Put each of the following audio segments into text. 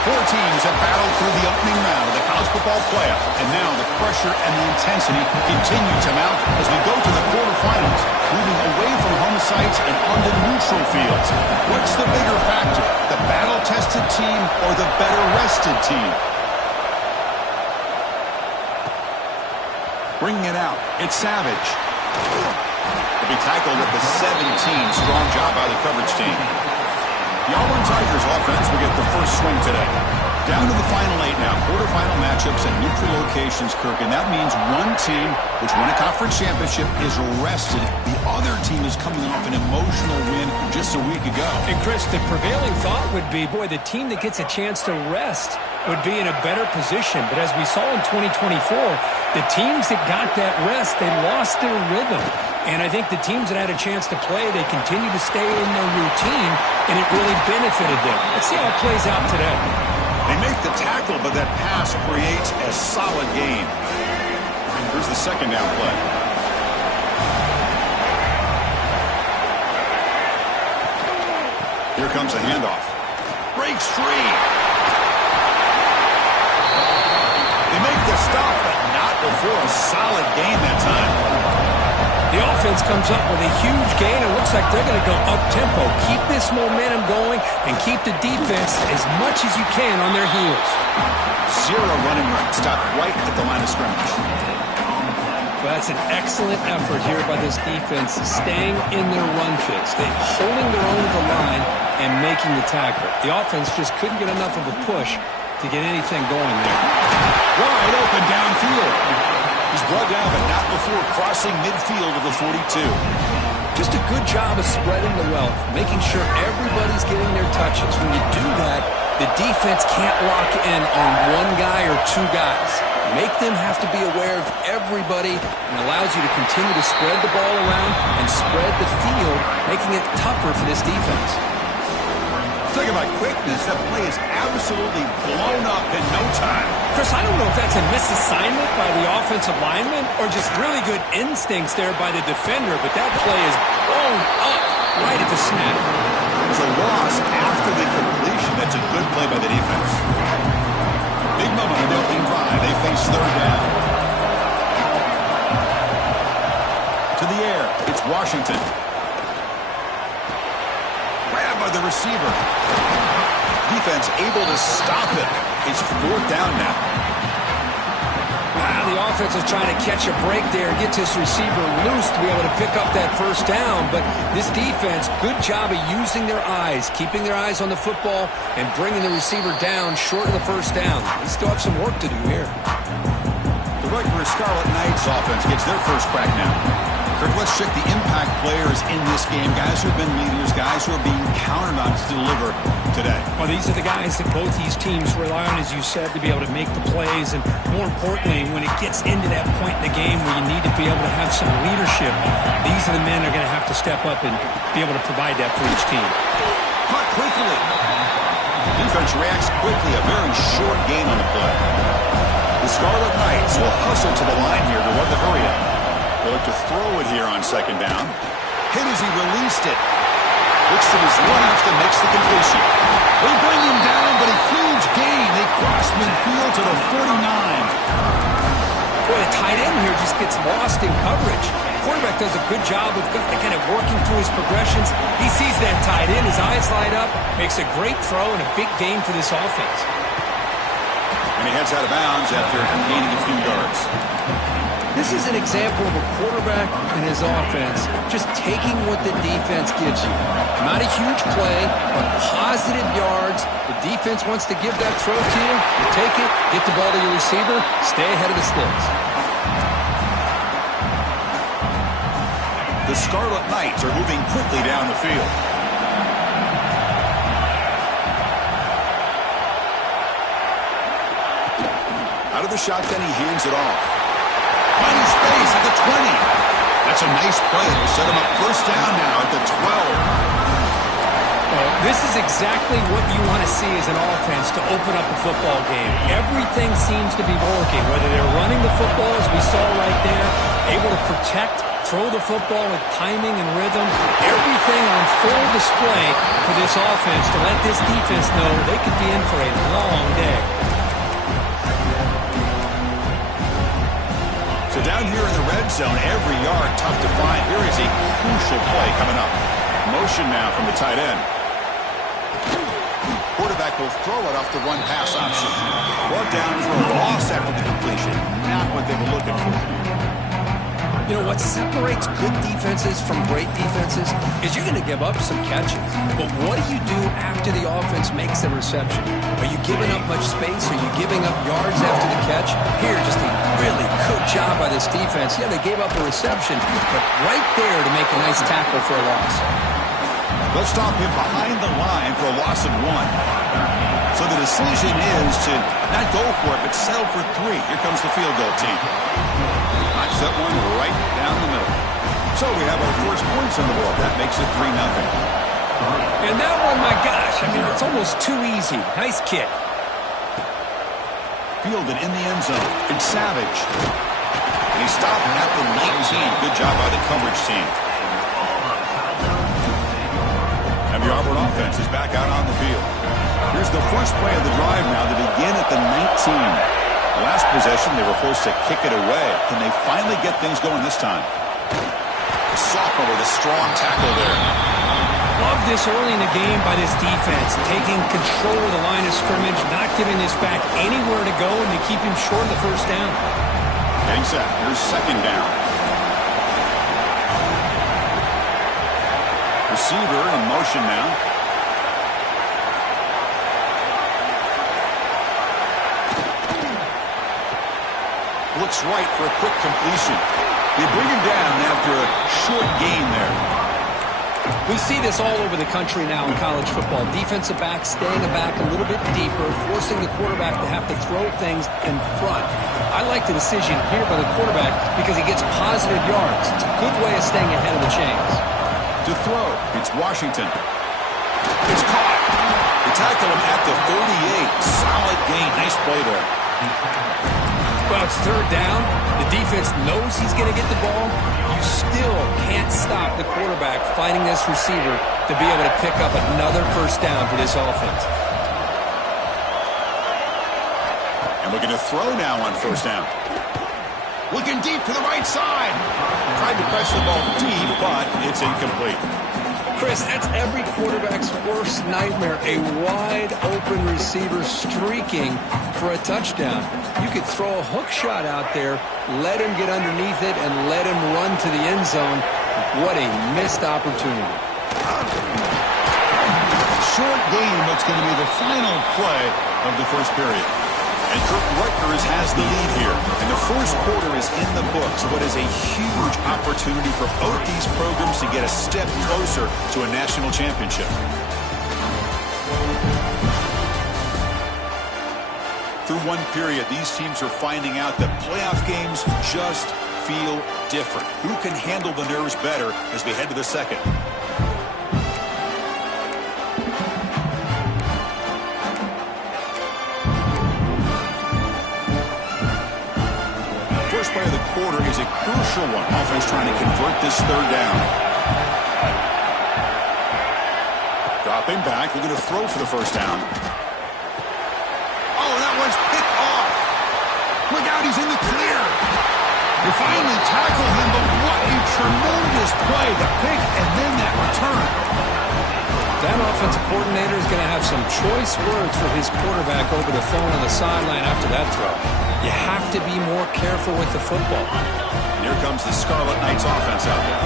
Four teams have battled through the opening round of the college football playoff, and now the pressure and the intensity continue to mount as we go to the quarterfinals, moving away from home sites and onto neutral fields. What's the bigger factor, the battle-tested team or the better-rested team? Bringing it out, it's Savage. To be tackled at the 17. Strong job by the coverage team. The Auburn Tigers offense will get the first swing today. Down to the final 8 now. Quarterfinal matchups at neutral locations, Kirk. And that means one team, which won a conference championship, is rested. The other team is coming off an emotional win just a week ago. And, Chris, the prevailing thought would be, boy, the team that gets a chance to rest would be in a better position. But as we saw in 2024, the teams that got that rest, they lost their rhythm. And I think the teams that had a chance to play, they continue to stay in their routine, and it really benefited them. Let's see how it plays out today. They make the tackle, but that pass creates a solid gain. Here's the second down play. Here comes the handoff. Breaks free. They make the stop, but not before a solid gain that time. The offense comes up with a huge gain. It looks like they're going to go up-tempo. Keep this momentum going and keep the defense as much as you can on their heels. Zero running right. Stop right at the line of scrimmage. Well, that's an excellent effort here by this defense, staying in their run fits. They're holding their own at the line and making the tackle. The offense just couldn't get enough of a push to get anything going there. Wide open downfield. He's brought down, but not before crossing midfield of the 42. Just a good job of spreading the wealth, making sure everybody's getting their touches. When you do that, the defense can't lock in on one guy or two guys. Make them have to be aware of everybody, and allows you to continue to spread the ball around and spread the field, making it tougher for this defense. Talk about quickness. That play is absolutely blown up in no time. Chris, I don't know if that's a misassignment by the offensive lineman or just really good instincts there by the defender, but that play is blown up right at the snap. There's a loss after the completion. That's a good play by the defense. Big moment on the opening drive. They face third down. To the air. It's Washington. By the receiver. Defense able to stop it. It's fourth down now. Wow, the offense is trying to catch a break there and get this receiver loose to be able to pick up that first down. But this defense, good job of using their eyes, keeping their eyes on the football and bringing the receiver down short of the first down. They still have some work to do here. The Rutgers Scarlet Knights offense gets their first crack now. Kirk, let's check the impact players in this game. Guys who have been leaders, guys who are being counted on to deliver today. Well, these are the guys that both these teams rely on, as you said, to be able to make the plays. And more importantly, when it gets into that point in the game where you need to be able to have some leadership, these are the men that are going to have to step up and be able to provide that for each team. Caught quickly. Defense reacts quickly. A very short gain on the play. The Scarlet Knights will hustle to the line here to run the hurry up. They'll look to throw it here on second down. Hit as he released it. Looks to his left and makes the completion. They bring him down, but a huge gain. They cross midfield to the 49. Boy, the tight end here just gets lost in coverage. The quarterback does a good job of kind of working through his progressions. He sees that tight end, his eyes light up, makes a great throw and a big gain for this offense. And he heads out of bounds after gaining a few yards. This is an example of a quarterback and his offense just taking what the defense gives you. Not a huge play, but positive yards. The defense wants to give that throw to you. You take it, get the ball to your receiver, stay ahead of the sticks. The Scarlet Knights are moving quickly down the field. Out of the shotgun, he hands it off. Finding space at the 20. That's a nice play. It'll set him up first down now at the 12. Well, this is exactly what you want to see as an offense to open up a football game. Everything seems to be working, whether they're running the football, as we saw right there, able to protect, throw the football with timing and rhythm. Everything on full display for this offense to let this defense know they could be in for a long day. So down here in the red zone, every yard tough to find. Here is a crucial play coming up. Motion now from the tight end. Quarterback will throw it off the one pass option. Brought down for a loss after the completion. Not what they were looking for. You know, what separates good defenses from great defenses is you're going to give up some catches. But what do you do after the offense makes the reception? Are you giving up much space? Are you giving up yards after the catch? Here, just a really good job by this defense. Yeah, they gave up a reception, but right there to make a nice tackle for a loss. They'll stop him behind the line for a loss of 1. So the decision is to not go for it, but settle for 3. Here comes the field goal team. Knocks that one right down the middle. So we have our first points on the board. That makes it 3-0. And that one, my gosh, I mean, it's almost too easy. Nice kick. Fielded in the end zone. It's Savage. And he stopped at the 19. Good job by the coverage team. And the Auburn offense is back out on the field. Here's the first play of the drive now to begin at the 19. Last possession, they were forced to kick it away. Can they finally get things going this time? Sophomore with a strong tackle there. Love this early in the game by this defense, taking control of the line of scrimmage, not giving this back anywhere to go, and they keep him short of the first down. Getting set. Here's second down. Receiver in motion now. Looks right for a quick completion. They bring him down after a short gain there. We see this all over the country now in college football. Defensive backs staying back a little bit deeper, forcing the quarterback to have to throw things in front. I like the decision here by the quarterback because he gets positive yards. It's a good way of staying ahead of the chains. To throw, it's Washington. It's caught. They tackle him at the 38. Solid gain. Nice play there. Well, it's third down. The defense knows he's going to get the ball. You still can't stop the quarterback fighting this receiver to be able to pick up another first down for this offense. And we're going to throw now on first down. Looking deep to the right side. Tried to press the ball deep, but it's incomplete. Chris, that's every quarterback's worst nightmare. A wide-open receiver streaking for a touchdown. You could throw a hook shot out there, let him get underneath it, and let him run to the end zone. What a missed opportunity. Short game, but it's going to be the final play of the first period. And Kirk Rutgers has the lead here. And the first quarter is in the books. What is a huge opportunity for both these programs to get a step closer to a national championship. Through one period, these teams are finding out that playoff games just feel different. Who can handle the nerves better as we head to the second? First play of the quarter is a crucial one. Offense trying to convert this third down. Dropping back. They're going to throw for the first down. Oh, that one's picked off. Look out, he's in the clear. They finally tackle him, but what a tremendous play. The pick and then that return. That offensive coordinator is going to have some choice words for his quarterback over the phone on the sideline after that throw. You have to be more careful with the football. And here comes the Scarlet Knights offense out there.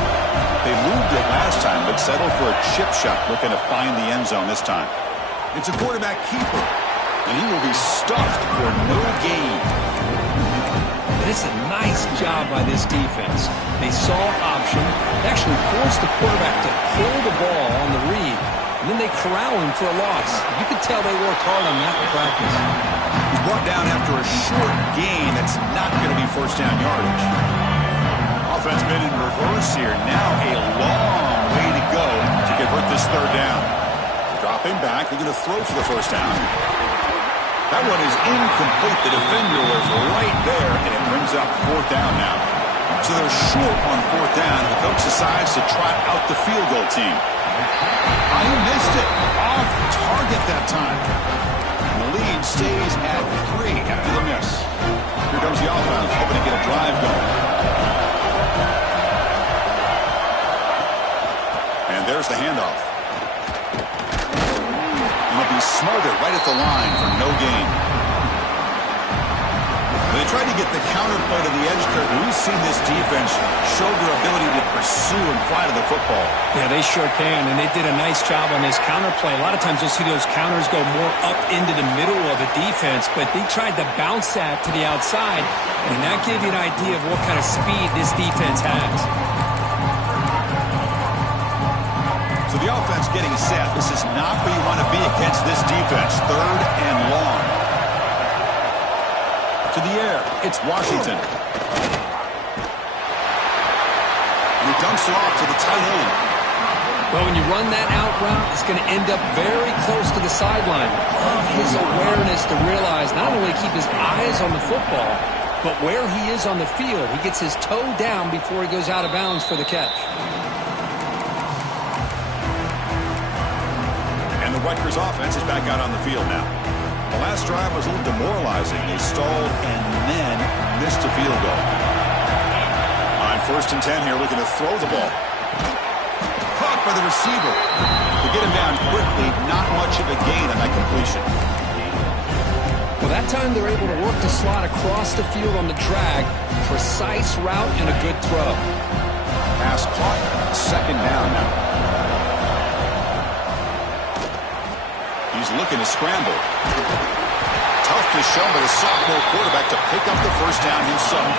They moved it last time, but settled for a chip shot, looking to find the end zone this time. It's a quarterback keeper, and he will be stuffed for no gain. And it's a nice job by this defense. They saw option. They actually forced the quarterback to pull the ball on the read, and then they corral him for a loss. You could tell they worked hard on that in practice. He's brought down after a short gain that's not going to be first down yardage. Offense been in reverse here. Now a long way to go to convert this third down. Dropping back. They're going to throw for the first down. That one is incomplete. The defender was right there, and it brings up fourth down now. So they're short on fourth down. The coach decides to trot out the field goal team. He missed it. Off target that time. And the lead stays at 3 after the miss. Here comes the offense, hoping to get a drive going. And there's the handoff. And it'll be smothered right at the line for no gain. They tried to get the counterplay to the edge curve. We've seen this defense show their ability to pursue and fly to the football. Yeah, they sure can, and they did a nice job on this counterplay. A lot of times you'll see those counters go more up into the middle of a defense, but they tried to bounce that to the outside, and that gave you an idea of what kind of speed this defense has. So the offense getting set. This is not where you want to be against this defense. 3rd and long. To the air, it's Washington. And he dumps it off to the tight end. Well, when you run that out route, it's going to end up very close to the sideline. Love his awareness to realize not only keep his eyes on the football, but where he is on the field. He gets his toe down before he goes out of bounds for the catch. And the Rutgers offense is back out on the field now. The last drive was a little demoralizing. They stalled and then missed a field goal. On 1st and 10 here, looking to throw the ball. Caught by the receiver. To get him down quickly, not much of a gain on that completion. Well, that time they're able to work the slot across the field on the drag. Precise route and a good throw. Pass caught. 2nd down now. He's looking to scramble. Tough to show by the sophomore quarterback to pick up the 1st down himself.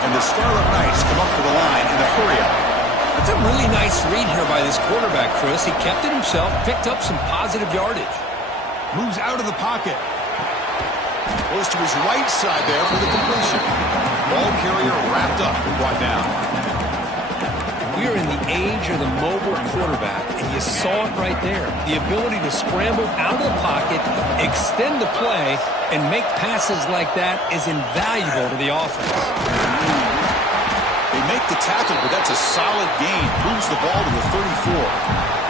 And the Scarlet Knights come up to the line in a hurry-up. That's a really nice read here by this quarterback, Chris. He kept it himself, picked up some positive yardage. Moves out of the pocket. Goes to his right side there for the completion. Ball carrier wrapped up and brought down. We are in the age of the mobile quarterback, and you saw it right there. The ability to scramble out of the pocket, extend the play, and make passes like that is invaluable to the offense. They make the tackle, but that's a solid gain. Moves the ball to the 34.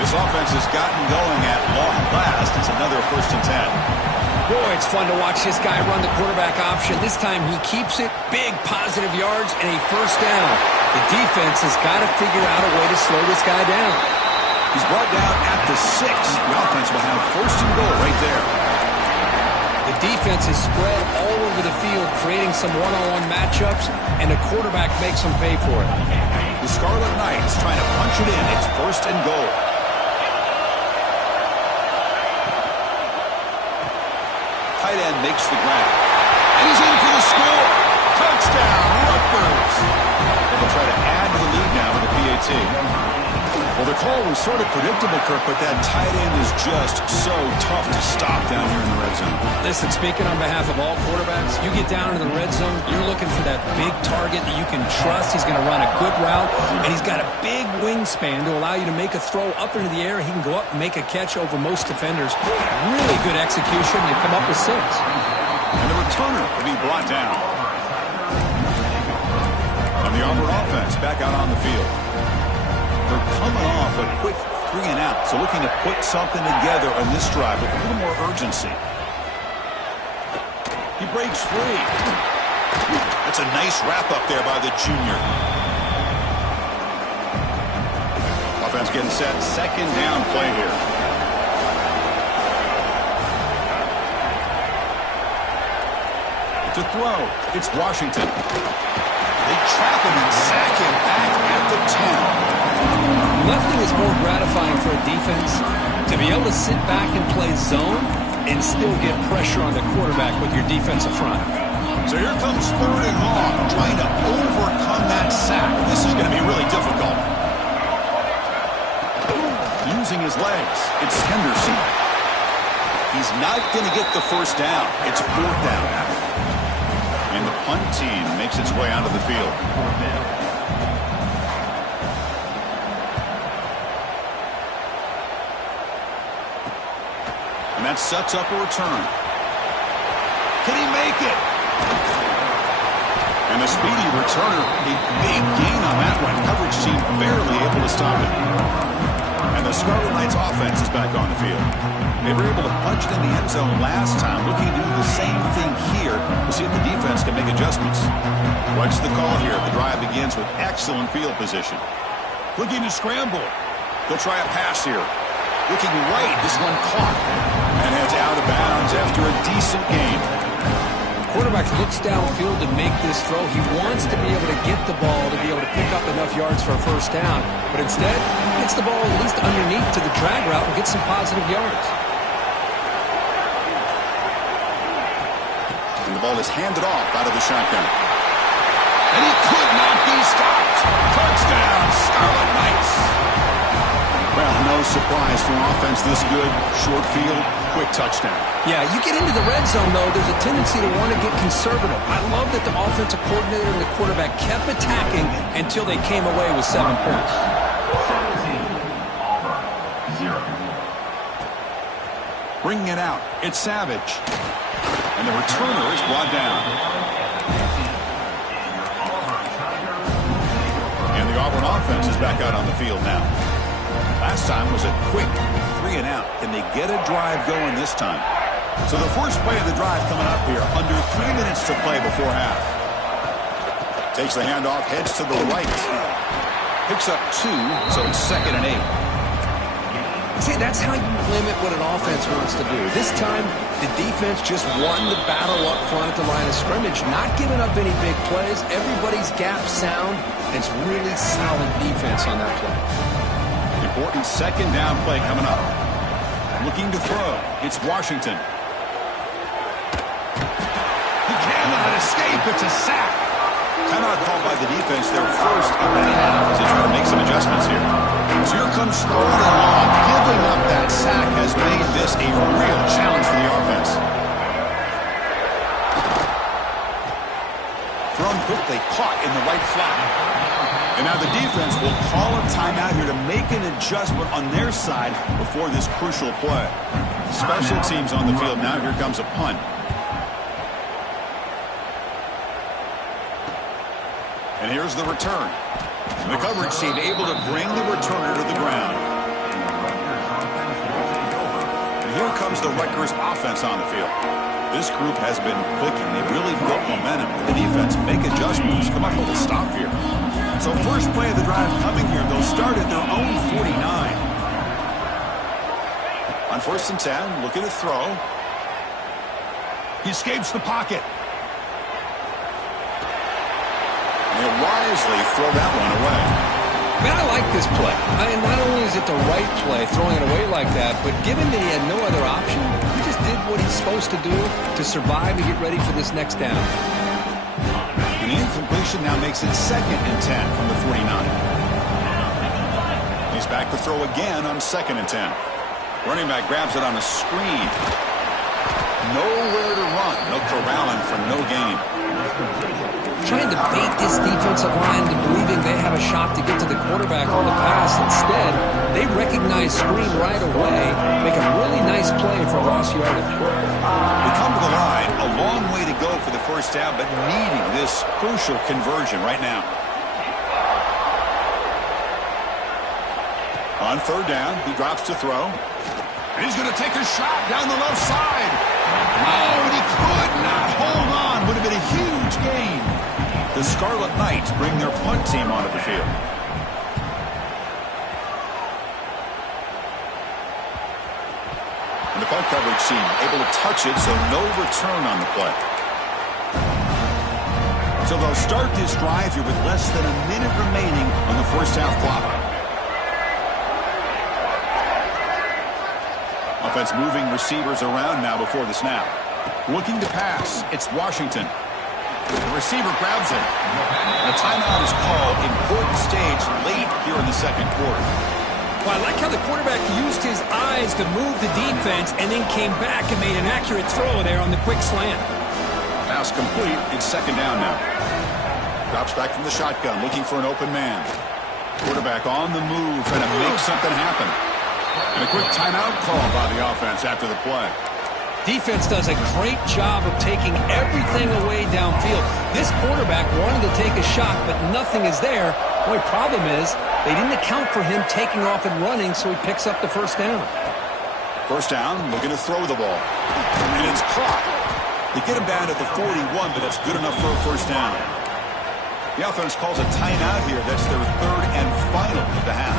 This offense has gotten going at long last. It's another 1st and 10. Boy, it's fun to watch this guy run the quarterback option. This time he keeps it, big positive yards, and a 1st down. The defense has got to figure out a way to slow this guy down. He's brought down at the 6. The offense will have 1st and goal right there. The defense is spread all over the field, creating some one-on-one matchups, and the quarterback makes them pay for it. The Scarlet Knights trying to punch it in. It's 1st and goal. Tight end makes the grab. And he's in for the score. Touchdown, Rutgers. They'll try to add to the lead now with the PAT. Well, the call was sort of predictable, Kirk, but that tight end is just so tough to stop down here in the red zone. Listen, speaking on behalf of all quarterbacks, you get down into the red zone, you're looking for that big target that you can trust. He's going to run a good route, and he's got a big wingspan to allow you to make a throw up into the air. He can go up and make a catch over most defenders. Really good execution. They come up with 6. And the returner will be brought down. On the Auburn offense, back out on the field. They're coming off a quick 3 and out, so looking to put something together on this drive with a little more urgency. He breaks free. That's a nice wrap up there by the junior. Offense getting set. 2nd down play here. To throw, it's Washington. They trap him and sack him back at the 10. Nothing is more gratifying for a defense to be able to sit back and play zone and still get pressure on the quarterback with your defensive front. So here comes 3rd and long, trying to overcome that sack. This is going to be really difficult. Using his legs, it's Henderson. He's not going to get the 1st down. It's 4th down. And the punt team makes its way onto the field. And that sets up a return. Can he make it? And a speedy returner, a big gain on that one. Coverage team barely able to stop it. And the Scarlet Knights offense is back on the field. They were able to punch it in the end zone last time, looking to do the same thing here to see if the defense can make adjustments. Watch the call here. The drive begins with excellent field position. Looking to scramble. They'll try a pass here. Looking right, this one caught. And it's out of bounds after a decent gain. Quarterback looks downfield to make this throw. He wants to be able to get the ball to be able to pick up enough yards for a first down. But instead, gets the ball at least underneath to the drag route and gets some positive yards. And the ball is handed off out of the shotgun. And he could not be stopped. Touchdown, Scarlet Knights. Well, no surprise for an offense this good. Short field, quick touchdown. Yeah, you get into the red zone, though, there's a tendency to want to get conservative. I love that the offensive coordinator and the quarterback kept attacking until they came away with 7 points. 17, 0. Bringing it out, it's Savage. And the returner is brought down. And the Auburn offense is back out on the field now. Last time was a quick 3 and out. Can they get a drive going this time? So the first play of the drive coming up here. Under 3 minutes to play before half. Takes the handoff, heads to the right. Picks up 2, so it's 2nd and 8. See, that's how you limit what an offense wants to do. This time, the defense just won the battle up front at the line of scrimmage, not giving up any big plays. Everybody's gap sound, and it's really solid defense on that play. Important 2nd down play coming up. Looking to throw. It's Washington. He cannot escape. It's a sack. Timeout called by the defense their first of the half as they try to make some adjustments here. So here comes 3rd and long. Giving up that sack has made this a real challenge for the offense. Thrown quickly, caught in the right flat. And now the defense will call a timeout here to make an adjustment on their side before this crucial play. Special teams on the field now. Here comes a punt. And here's the return. The coverage team able to bring the returner to the ground. And here comes the Rutgers offense on the field. This group has been clicking. They really built momentum. The defense make adjustments. Come up with a stop here. So first play of the drive coming here. They'll start at their own 49. On 1st and 10, looking to throw. He escapes the pocket. And he'll wisely throw that one away. Man, I like this play. Not only is it the right play, throwing it away like that, but given that he had no other option, he just did what he's supposed to do to survive and get ready for this next down. And the incompletion now makes it 2nd and 10 from the 49. He's back to throw again on 2nd and 10. Running back grabs it on a screen. Nowhere to run. No corralling for no gain. Trying to bait this defensive line to believing they have a shot to get to the quarterback on the pass. Instead, they recognize screen right away, make a really nice play for lost yardage. They come to the line, a long way to go for the first down, but needing this crucial conversion right now. On 3rd down, he drops to throw. And he's going to take a shot down the left side. Oh, and he could not hold on. Would have been a huge gain. The Scarlet Knights bring their punt team onto the field. And the punt coverage team able to touch it, so no return on the play. So they'll start this drive here with less than a minute remaining on the first half clock. Offense moving receivers around now before the snap. Looking to pass. It's Washington. The receiver grabs it. And a timeout is called. Important stage late here in the 2nd quarter. Well, I like how the quarterback used his eyes to move the defense and then came back and made an accurate throw there on the quick slant. Pass complete. It's 2nd down now. Drops back from the shotgun, looking for an open man. Quarterback on the move, trying to make something happen. And a quick timeout call by the offense after the play. Defense does a great job of taking everything away downfield. This quarterback wanted to take a shot, but nothing is there. The only problem is they didn't account for him taking off and running, so he picks up the first down. First down, looking to throw the ball. And it's caught. They get him down at the 41, but that's good enough for a first down. The offense calls a timeout here. That's their third and final of the half.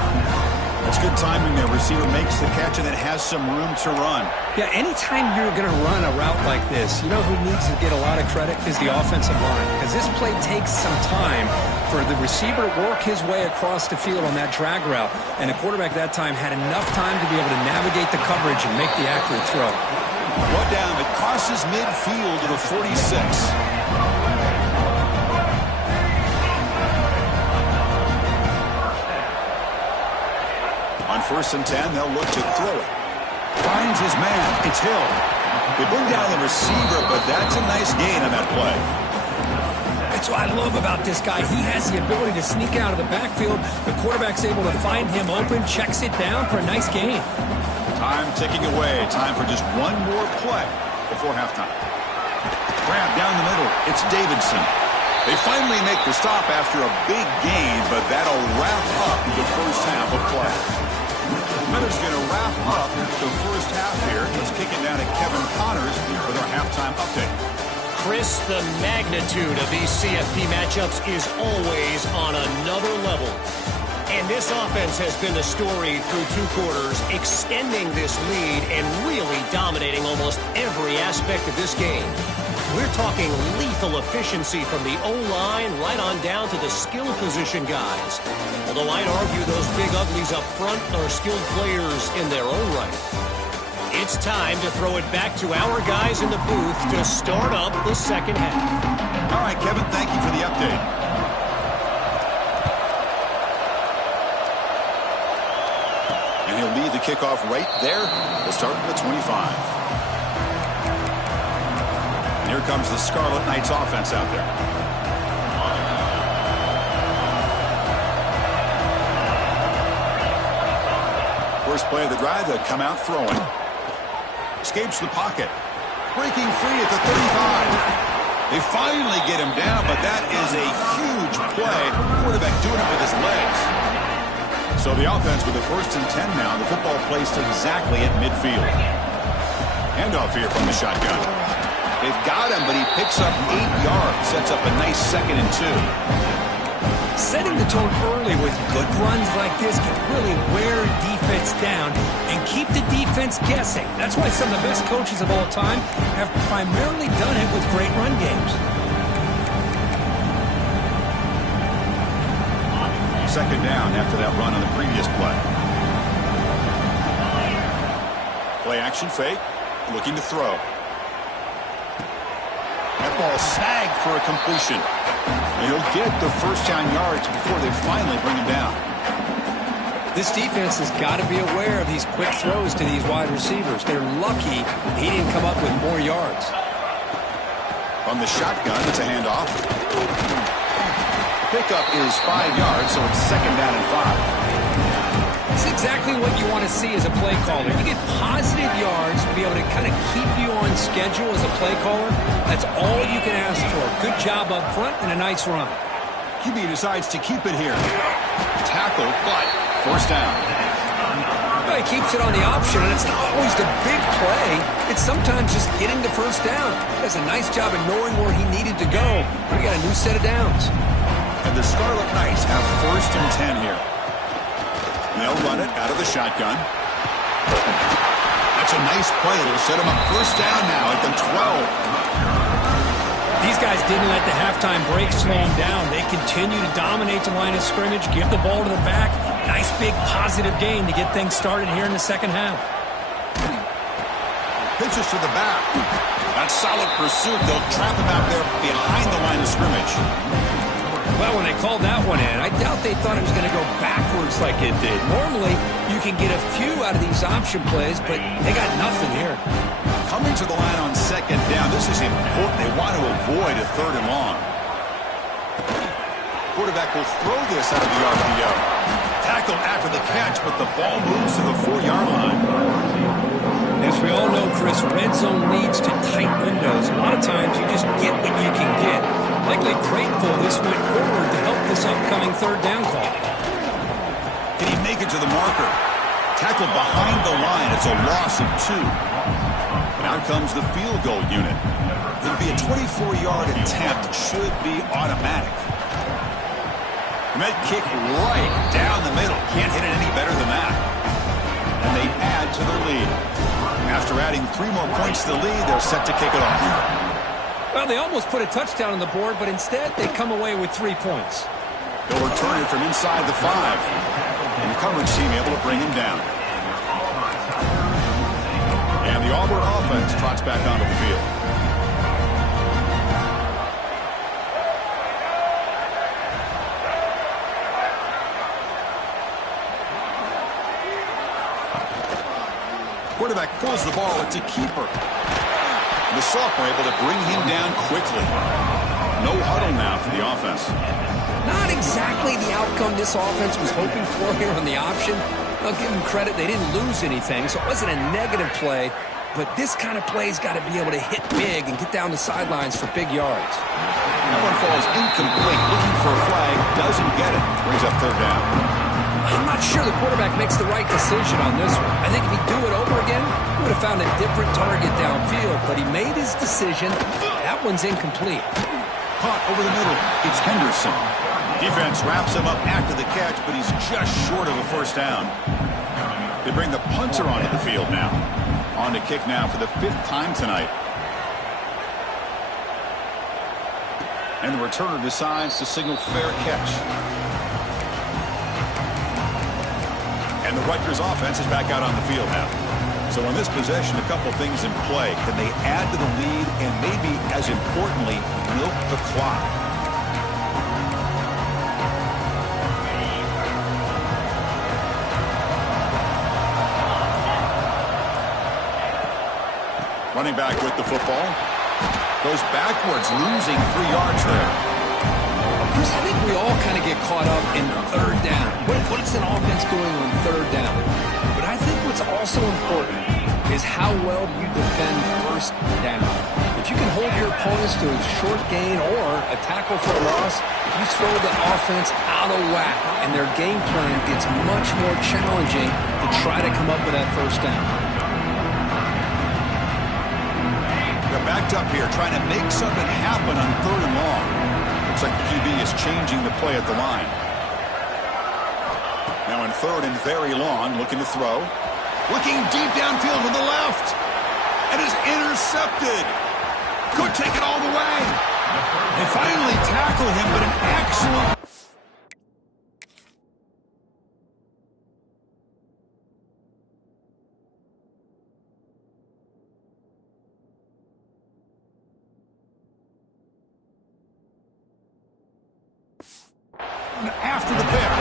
That's good timing there. Receiver makes the catch and it has some room to run. Yeah, anytime you're going to run a route like this, you know who needs to get a lot of credit is the offensive line. Because this play takes some time for the receiver to work his way across the field on that drag route. And the quarterback that time had enough time to be able to navigate the coverage and make the accurate throw. One down. It crosses midfield to the 46. On 1st and 10, they'll look to throw it. Finds his man. It's Hill. They bring down the receiver, but that's a nice gain on that play. That's what I love about this guy. He has the ability to sneak out of the backfield. The quarterback's able to find him open, checks it down for a nice gain. Time ticking away. Time for just one more play before halftime. Grab down the middle. It's Davidson. They finally make the stop after a big gain, but that'll wrap up the first half of play. Miller's going to wrap up the first half here. Let's kick it down to Kevin Connors with our halftime update. Chris, the magnitude of these CFP matchups is always on another level. And this offense has been the story through 2 quarters, extending this lead and really dominating almost every aspect of this game. We're talking lethal efficiency from the O-line right on down to the skill position guys. Although I'd argue those big uglies up front are skilled players in their own right. It's time to throw it back to our guys in the booth to start up the second half. All right, Kevin, thank you for the update. And he'll lead the kickoff right there. We'll start with the 25. Here comes the Scarlet Knights offense out there. First play of the drive, they'll come out throwing. Escapes the pocket. Breaking free at the 35. They finally get him down, but that is a huge play. Quarterback doing it with his legs. So the offense with the 1st and 10 now. The football placed exactly at midfield. Handoff here from the shotgun. They've got him, but he picks up 8 yards. Sets up a nice 2nd and 2. Setting the tone early with good runs like this can really wear defense down and keep the defense guessing. That's why some of the best coaches of all time have primarily done it with great run games. 2nd down after that run on the previous play. Play action fake. Looking to throw. That ball snagged for a completion. And he'll get the first down yards before they finally bring him down. This defense has got to be aware of these quick throws to these wide receivers. They're lucky he didn't come up with more yards. From the shotgun, it's a handoff. Pickup is 5 yards, so it's 2nd down and 5. It's exactly what you want to see as a play caller. You get positive yards to be able to kind of keep you on schedule as a play caller. That's all you can ask for. Good job up front and a nice run. QB decides to keep it here. Tackle, but first down. Well, he keeps it on the option, and it's not always the big play. It's sometimes just getting the first down. He does a nice job of knowing where he needed to go. We got a new set of downs. And the Scarlet Knights have 1st and 10 here. They'll run it out of the shotgun. That's a nice play. It'll set them up 1st down now at the 12. These guys didn't let the halftime break slow them down. They continue to dominate the line of scrimmage, give the ball to the back. Nice big positive gain to get things started here in the second half. Pitches to the back. That's solid pursuit. They'll trap him out there behind the line of scrimmage. Well, when they called that one in, I doubt they thought it was going to go backwards like it did. Normally, you can get a few out of these option plays, but they got nothing here. Coming to the line on 2nd down. This is important. They want to avoid a 3rd and long. Quarterback will throw this out of the RPO. Tackle after the catch, but the ball moves to the 4-yard line. As we all know, Chris, red zone leads to tight windows. A lot of times you just get what you can get. Likely grateful this went forward to help this upcoming third down call. Can he make it to the marker? Tackled behind the line. It's a loss of 2. And out comes the field goal unit. It'll be a 24-yard attempt. Should be automatic. And that kick right down the middle. Can't hit it any better than that. And they add to their lead. After adding 3 more points to the lead, they're set to kick it off. Well, they almost put a touchdown on the board, but instead they come away with 3 points. They'll return it from inside the 5. And the coverage team able to bring him down. And the Auburn offense trots back onto the field. Quarterback pulls the ball. It's a keeper. The sophomore able to bring him down quickly. No huddle now for the offense. Not exactly the outcome this offense was hoping for here on the option. I'll give them credit. They didn't lose anything, so it wasn't a negative play. But this kind of play's got to be able to hit big and get down the sidelines for big yards. That one falls incomplete. Looking for a flag. Doesn't get it. Brings up third down. I'm not sure the quarterback makes the right decision on this one. I think if he'd do it over again, he would have found a different target downfield. But he made his decision. That one's incomplete. Caught over the middle. It's Henderson. Defense wraps him up after the catch, but he's just short of a first down. They bring the punter onto the field now. On to kick now for the 5th time tonight. And the returner decides to signal fair catch. And the Rutgers offense is back out on the field now. So in this possession, a couple things in play. Can they add to the lead and maybe, as importantly, milk the clock? Running back with the football. Goes backwards, losing 3 yards there. Chris, I think we all kind of get caught up in third down. What's an offense doing on third down? But I think what's also important is how well you defend first down. If you can hold your opponents to a short gain or a tackle for a loss, you throw the offense out of whack, and their game plan gets much more challenging to try to come up with that first down. They're backed up here, trying to make something happen on 3rd and long. Looks like the QB is changing the play at the line. Now in 3rd and very long, looking to throw. Looking deep downfield to the left. And is intercepted. Could take it all the way. They finally tackle him, but an excellent... after the pick.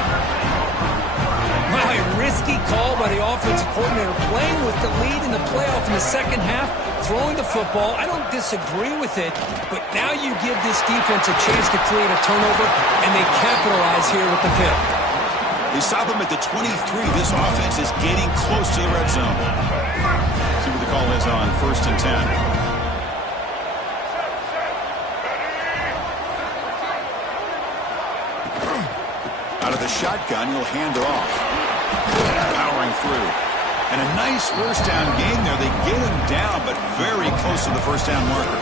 Wow, a risky call by the offensive coordinator, playing with the lead in the playoff in the second half, throwing the football. I don't disagree with it, but now you give this defense a chance to create a turnover, and they capitalize here with the pick. They stop him at the 23. This offense is getting close to the red zone. See what the call is on 1st and 10. Out of the shotgun, he'll hand it off. Powering through. And a nice first down gain there. They get him down, but very close to the first down marker.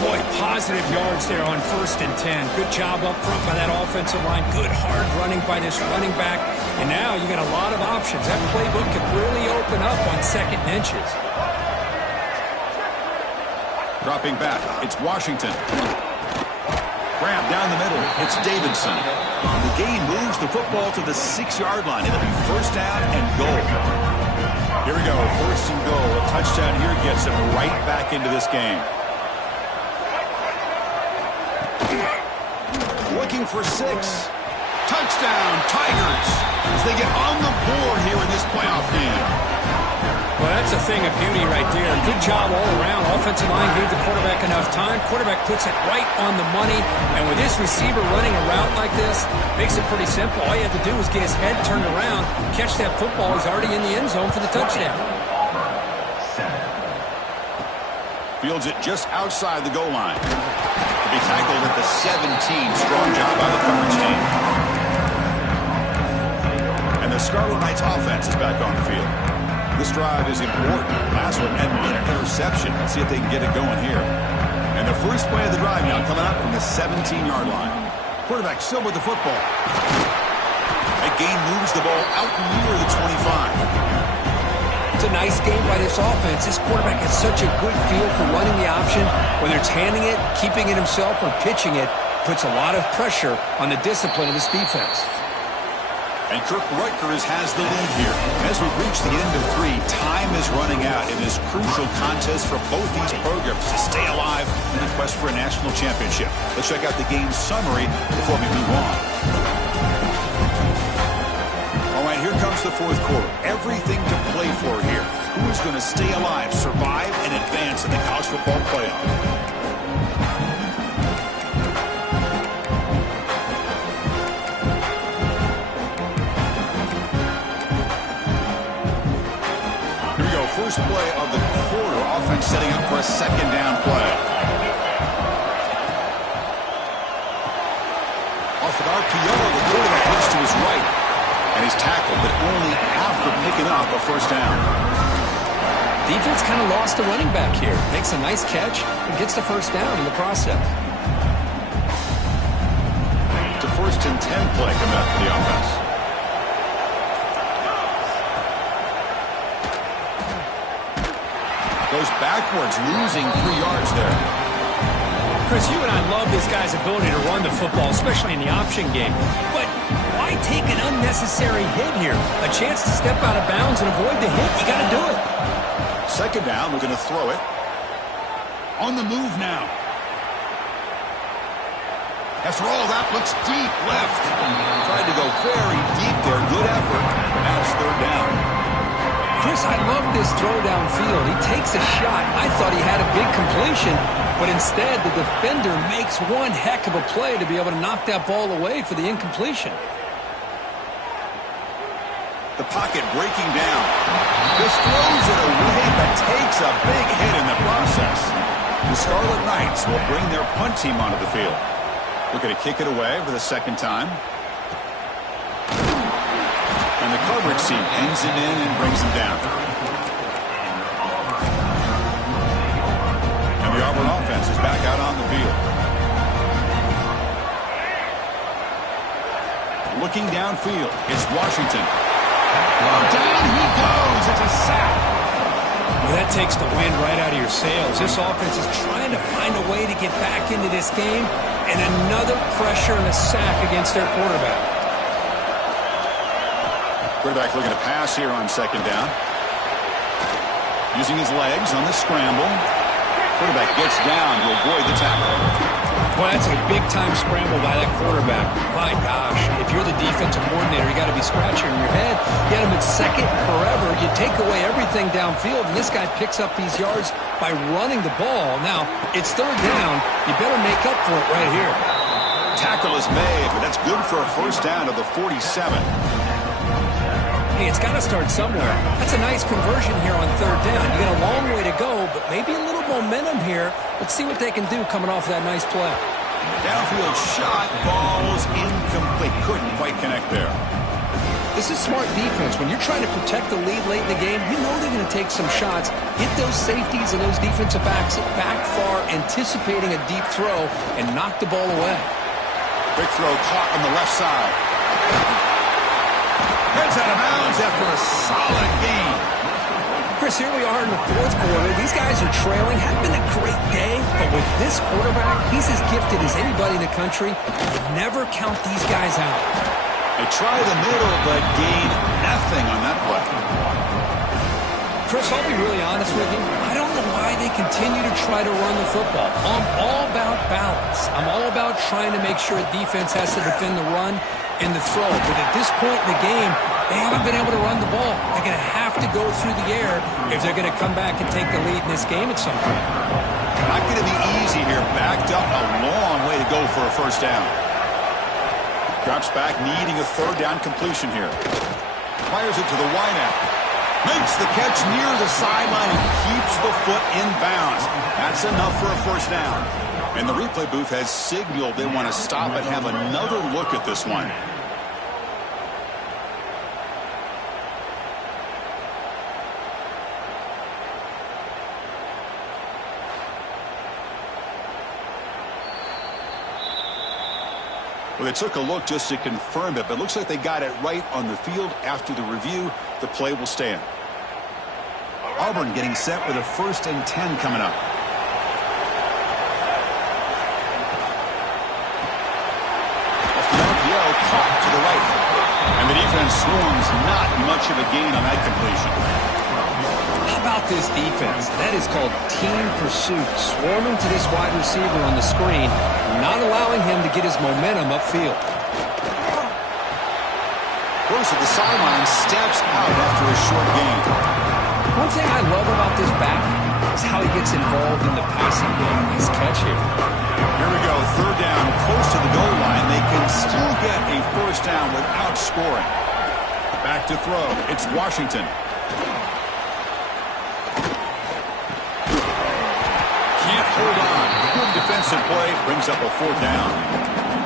Boy, positive yards there on 1st and 10. Good job up front by that offensive line. Good hard running by this running back. And now you got a lot of options. That playbook could really open up on 2nd and inches. Dropping back, it's Washington. Grab down the middle, it's Davidson. The game moves the football to the 6-yard line. It'll be first down and goal. Here we go, 1st and goal. A touchdown here gets them right back into this game. Looking for 6. Touchdown, Tigers, as they get on the board here in this playoff game. Well, that's a thing of beauty right there. Good job all around. Offensive line gave the quarterback enough time. Quarterback puts it right on the money. And with this receiver running a route like this, makes it pretty simple. All you have to do is get his head turned around, catch that football. He's already in the end zone for the touchdown. Fields it just outside the goal line. To be tackled at the 17. Strong job by the coverage team. And the Scarlet Knights offense is back on the field. This drive is important. Last one ended in an interception. Let's see if they can get it going here. And the first play of the drive now coming up from the 17-yard line. Quarterback still with the football. That gain moves the ball out near the 25. It's a nice game by this offense. This quarterback has such a good feel for running the option. Whether it's handing it, keeping it himself, or pitching it, puts a lot of pressure on the discipline of this defense. And Kirk Rutgers has the lead here. As we reach the end of 3, time is running out in this crucial contest for both these programs to stay alive in the quest for a national championship. Let's check out the game summary before we move on. All right, here comes the fourth quarter. Everything to play for here. Who is going to stay alive, survive, and advance in the college football playoff? First play of the quarter. Offense setting up for a second down play. Off an RPO, the quarterback looks to his right. And he's tackled, but only after picking up a first down. Defense kind of lost the running back here. Makes a nice catch and gets the first down in the process. It's a 1st and 10 play coming up for the offense. Goes backwards, losing 3 yards there. Chris, you and I love this guy's ability to run the football, especially in the option game. But why take an unnecessary hit here? A chance to step out of bounds and avoid the hit. You got to do it. Second down, we're going to throw it. On the move now. After all that, looks deep left. Tried to go very deep there. Good effort. Now it's third down. Chris, I love this throw downfield. He takes a shot. I thought he had a big completion, but instead the defender makes one heck of a play to be able to knock that ball away for the incompletion. The pocket breaking down. Just throws it away, but takes a big hit in the process. The Scarlet Knights will bring their punt team onto the field. Looking to kick it away for the second time. And the coverage team hangs it in and brings him down. And the Auburn offense is back out on the field. Looking downfield, it's Washington. Down he goes. It's a sack. Well, that takes the wind right out of your sails. This offense is trying to find a way to get back into this game, and another pressure and a sack against their quarterback. Quarterback looking to pass here on second down. Using his legs on the scramble. Quarterback gets down to avoid the tackle. Well, that's a big-time scramble by that quarterback. My gosh, if you're the defensive coordinator, you got to be scratching your head. You had him at second forever. You take away everything downfield, and this guy picks up these yards by running the ball. Now, it's third down. You better make up for it right here. Tackle is made, but that's good for a first down of the 47. Hey, it's got to start somewhere. That's a nice conversion here on third down. You got a long way to go, but maybe a little momentum here. Let's see what they can do coming off that nice play. Downfield shot, ball's incomplete. Couldn't quite connect there. This is smart defense. When you're trying to protect the lead late in the game, you know they're going to take some shots. Get those safeties and those defensive backs back far, anticipating a deep throw, and knock the ball away. Big throw caught on the left side. Heads out of bounds after a solid gain. Chris, here we are in the fourth quarter. These guys are trailing. Had been a great day, but with this quarterback, he's as gifted as anybody in the country. You never count these guys out. They try the middle, but gain nothing on that play. Chris, I'll be really honest with you. I don't know why they continue to try to run the football. I'm all about balance. I'm all about trying to make sure a defense has to defend the run and the throw. But at this point in the game, they haven't been able to run the ball. They're going to have to go through the air if they're going to come back and take the lead in this game at some point. Not going to be easy here. Backed up a long way to go for a first down. Drops back, needing a third down completion here. Fires it to the wideout. Makes the catch near the sideline and keeps the foot in bounds. That's enough for a first down. And the replay booth has signaled they want to stop and have another look at this one. Well, they took a look just to confirm it, but it looks like they got it right on the field. After the review, the play will stand. Auburn getting set with a 1st and 10 coming up. Yell caught to the right. And the defense swarms, not much of a gain on that completion. How about this defense? That is called team pursuit. Swarming to this wide receiver on the screen, not allowing him to get his momentum upfield. Goes to the sideline, steps out after a short gain. One thing I love about this back is how he gets involved in the passing game. His catch here. Here we go, 3rd down, close to the goal line. They can still get a first down without scoring. Back to throw. It's Washington. Can't hold on. Good defensive play brings up a 4th down.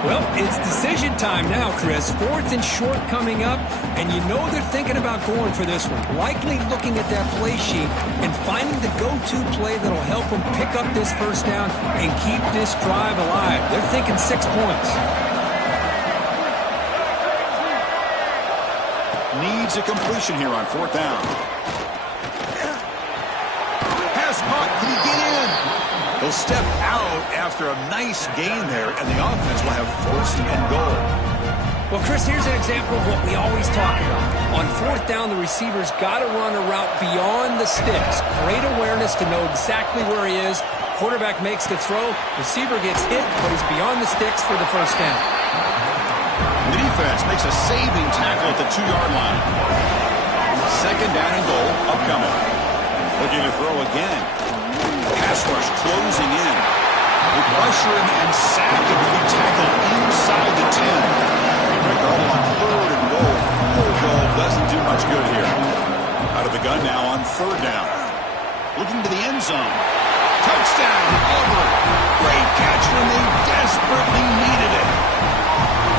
Well, it's decision time now, Chris. 4th and short coming up, and you know they're thinking about going for this one. Likely looking at that play sheet and finding the go-to play that'll help them pick up this first down and keep this drive alive. They're thinking 6 points. Needs a completion here on 4th down. Pass caught. Can he get in? He'll step out after a nice gain there, and the offense will have 1st and goal. Well, Chris, here's an example of what we always talk about. On 4th down, the receiver's got to run a route beyond the sticks. Great awareness to know exactly where he is. Quarterback makes the throw. Receiver gets hit, but he's beyond the sticks for the first down. The defense makes a saving tackle at the 2-yard line. 2nd down and goal upcoming. Looking to throw again. Pass rush closing in. With Rushing and Sackett will be tackled inside the 10. Break all on 3rd and goal. 4th goal doesn't do much good here. Out of the gun now on 3rd down. Looking to the end zone. Touchdown, Auburn. Great catch when they desperately needed it.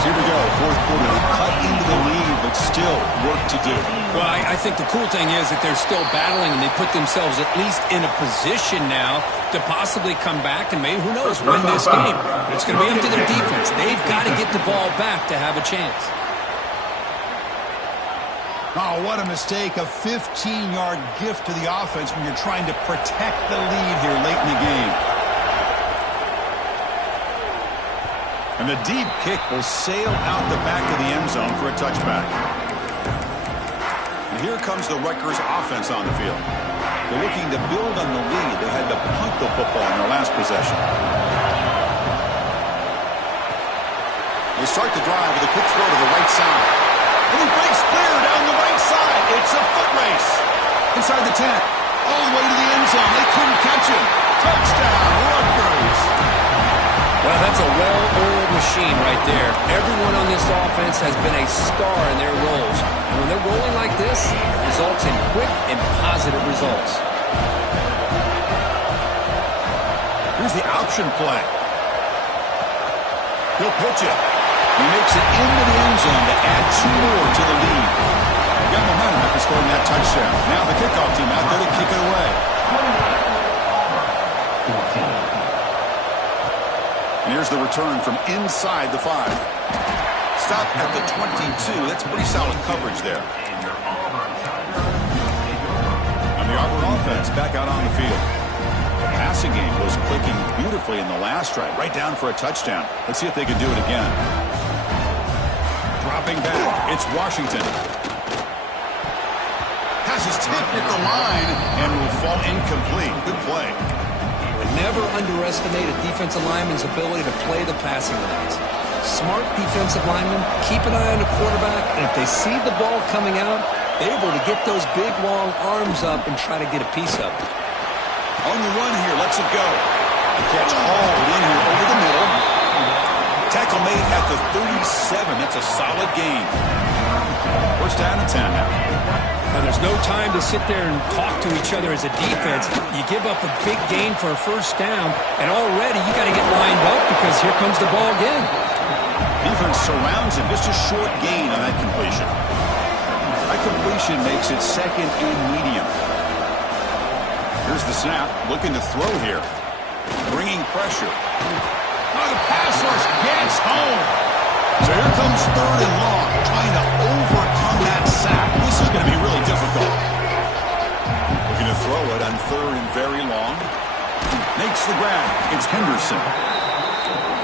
So here we go, 4th quarter. They cut into the lead, but still work to do. Well, I think the cool thing is that they're still battling, and they put themselves at least in a position now to possibly come back and maybe, who knows, win this game. But it's going to be up to their defense. They've got to get the ball back to have a chance. Oh, what a mistake. A 15-yard gift to the offense when you're trying to protect the lead here late in the game. And the deep kick will sail out the back of the end zone for a touchback. And here comes the Rutgers offense on the field. They're looking to build on the lead. They had to punt the football in their last possession. They start the drive with a quick throw to the right side. And he breaks clear down the right side. It's a foot race. Inside the 10. All the way to the end zone. They couldn't catch him. Touchdown, Rutgers. Well, that's a well-oiled machine right there. Everyone on this offense has been a star in their roles. And when they're rolling like this, it results in quick and positive results. Here's the option play. He'll pitch it. He makes it into the end zone to add 2 more to the lead. Got momentum after scoring that touchdown. Now the kickoff team out there to kick it away. And here's the return from inside the 5. Stop at the 22. That's pretty solid coverage there. And the Auburn offense back out on the field. The passing game was clicking beautifully in the last drive, right down for a touchdown. Let's see if they can do it again. Dropping back, it's Washington. Pass is tipped at the line and will fall incomplete. Good play. Never underestimate a defensive lineman's ability to play the passing lanes. Smart defensive linemen keep an eye on the quarterback, and if they see the ball coming out, they're able to get those big, long arms up and try to get a piece of it. On the run here, lets it go. The catch hauled in here over the middle. Tackle made at the 37. That's a solid gain. First down and 10 now. Now, there's no time to sit there and talk to each other as a defense. You give up a big gain for a first down, and already you got to get lined up because here comes the ball again. Defense surrounds him. Just a short gain on that completion. That completion makes it second and medium. Here's the snap. Looking to throw here. Bringing pressure. Oh, the pass rush gets home. So here comes third and long. Trying to overcome that sack. This is going to be really difficult. Looking to throw it on third and very long. Makes the grab. It's Henderson.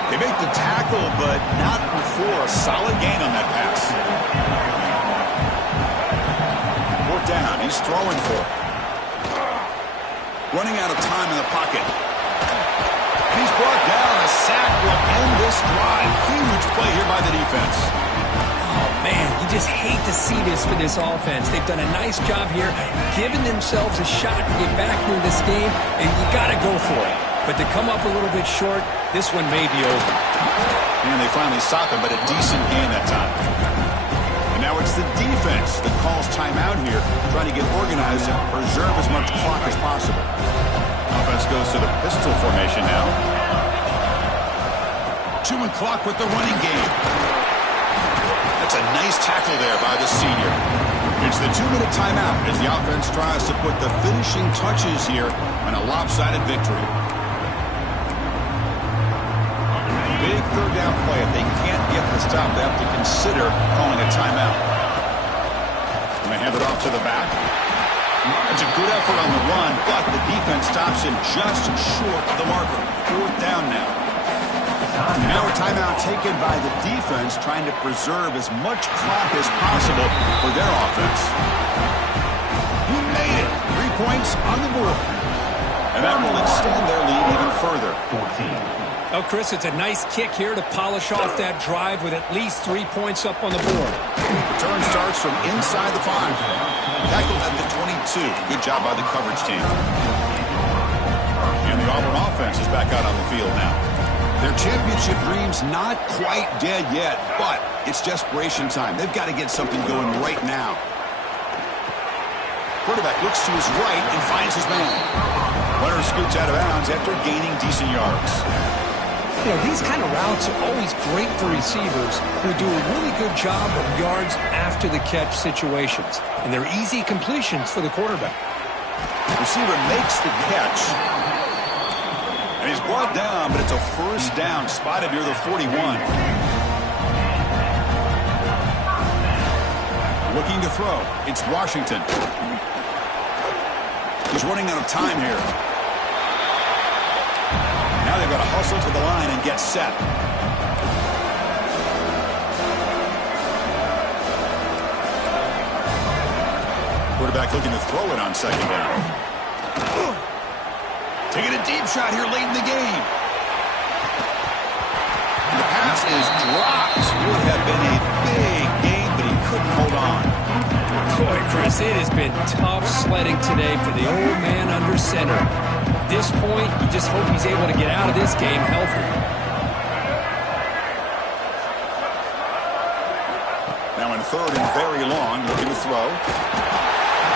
They make the tackle, but not before a solid gain on that pass. Fourth down. He's throwing for it. Running out of time in the pocket. And he's brought down. A sack will end this drive. Huge play here by the defense. Oh, man, you just hate to see this for this offense. They've done a nice job here, giving themselves a shot to get back into this game, and you got to go for it. But to come up a little bit short, this one may be over. And they finally stop him, but a decent gain that time. And now it's the defense that calls timeout here, trying to get organized and preserve as much clock as possible. Offense goes to the pistol formation now. Chewing clock with the running game. That's a nice tackle there by the senior. It's the 2-minute timeout as the offense tries to put the finishing touches here on a lopsided victory. Big third down play. If they can't get the stop, they have to consider calling a timeout. And they hand it off to the back. That's a good effort on the run, but the defense stops him just short of the marker. Fourth down now. And now a timeout taken by the defense, trying to preserve as much clock as possible for their offense. He made it. 3 points on the board. And that will extend their lead even further. 14. Oh, Chris, it's a nice kick here to polish off that drive with at least 3 points up on the board. Return starts from inside the 5. Tackled at the 22. Good job by the coverage team. And the Auburn offense is back out on the field now. Their championship dreams not quite dead yet, but it's desperation time. They've got to get something going right now. Quarterback looks to his right and finds his man. Runner scoots out of bounds after gaining decent yards. You know, these kind of routes are always great for receivers who do a really good job of yards after the catch situations. And they're easy completions for the quarterback. Receiver makes the catch. And he's brought down, but it's a first down spotted near the 41. Looking to throw. It's Washington. He's running out of time here. Now they've got to hustle to the line and get set. Quarterback looking to throw it on second down. Taking a deep shot here late in the game. And the pass is dropped. Would have been a big game, but he couldn't hold on. Boy, Chris, it has been tough sledding today for the old man under center. At this point, you just hope he's able to get out of this game healthy. Now in third and very long, looking to throw.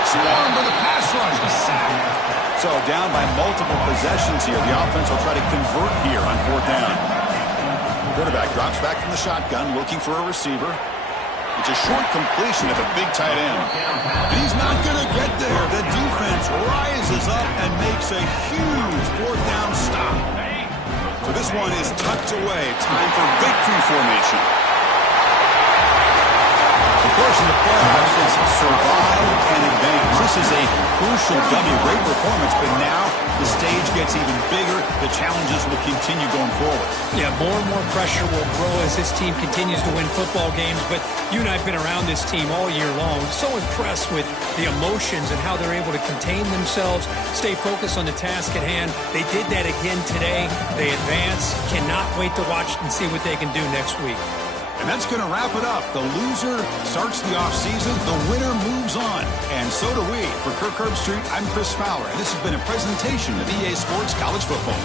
Swarmed by the pass rush. A sack. So down by multiple possessions here. The offense will try to convert here on fourth down. Quarterback drops back from the shotgun, looking for a receiver. It's a short completion of a big tight end. And he's not going to get there. The defense rises up and makes a huge fourth down stop. So this one is tucked away. Time for victory formation. Of course, in the playoffs, it's survive and advance. This is a crucial W. Great performance, but now the stage gets even bigger. The challenges will continue going forward. Yeah, more and more pressure will grow as this team continues to win football games. But you and I have been around this team all year long. So impressed with the emotions and how they're able to contain themselves, stay focused on the task at hand. They did that again today. They advance. Cannot wait to watch and see what they can do next week. And that's going to wrap it up. The loser starts the offseason. The winner moves on. And so do we. For Kirk Herbstreit, I'm Chris Fowler. And this has been a presentation of EA Sports College Football.